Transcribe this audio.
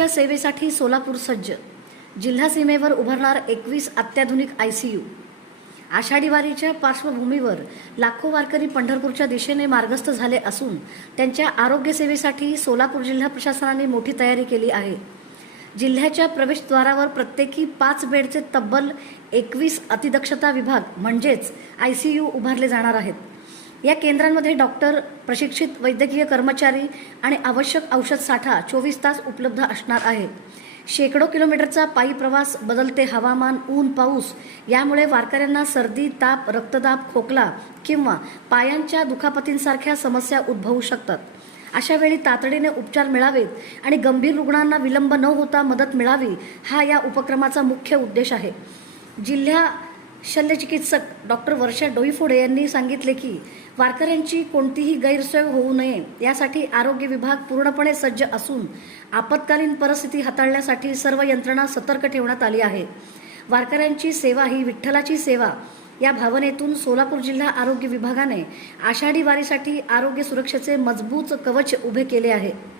जिल्ह्याच्या सेवेसाठी सोलापूर सज्ज. जिल्हा सीमेवर उभारणार 21 अत्याधुनिक ICU. आषाढी वारीच्या पार्श्वभूमीवर लाखो वारकरी पंढरपूरच्या दिशेने मार्गस्थ झाले असून त्यांच्या आरोग्य सेवेसाठी सोलापूर जिल्हा प्रशासनाने मोठी तयारी केली आहे. जिल्ह्याच्या प्रवेशद्वारावर प्रत्येकी 5 बेडचे तब्बल 21 अतिदक्षता विभाग म्हणजेच ICU उभारले जाणार आहेत. या केंद्रांमध्ये डॉक्टर, प्रशिक्षित वैद्यकीय कर्मचारी आणि आवश्यक औषध साठा 24 तास उपलब्ध असणार आहे. शेकडो किलोमीटरचा पायी प्रवास, बदलते हवामान, ऊन, पाऊस यामुळे वारकऱ्यांना सर्दी, ताप, रक्तदाब, खोकला किंवा पायांच्या दुखापतींसारख्या समस्या उद्भवू शकतात. अशा वेळी तातडीने उपचार मिळावेत आणि गंभीर रुग्णांना विलंब न होता मदत मिळावी, हा या उपक्रमाचा मुख्य उद्देश आहे. जिल्हा शल्यचिकित्सक डॉक्टर वर्षा डोईफोडे यांनी सांगितले की वारकऱ्यांची कोणतीही गैरसोय होऊ नये यासाठी आरोग्य विभाग पूर्णपणे सज्ज असून आपत्कालीन परिस्थिती हाताळण्यासाठी सर्व यंत्रणा सतर्क ठेवण्यात आली आहे. वारकऱ्यांची सेवा ही विठ्ठलाची सेवा या भावनेतून सोलापूर जिल्हा आरोग्य विभागाने आषाढी वारीसाठी आरोग्य सुरक्षेचे मजबूत कवच उभे केले आहे.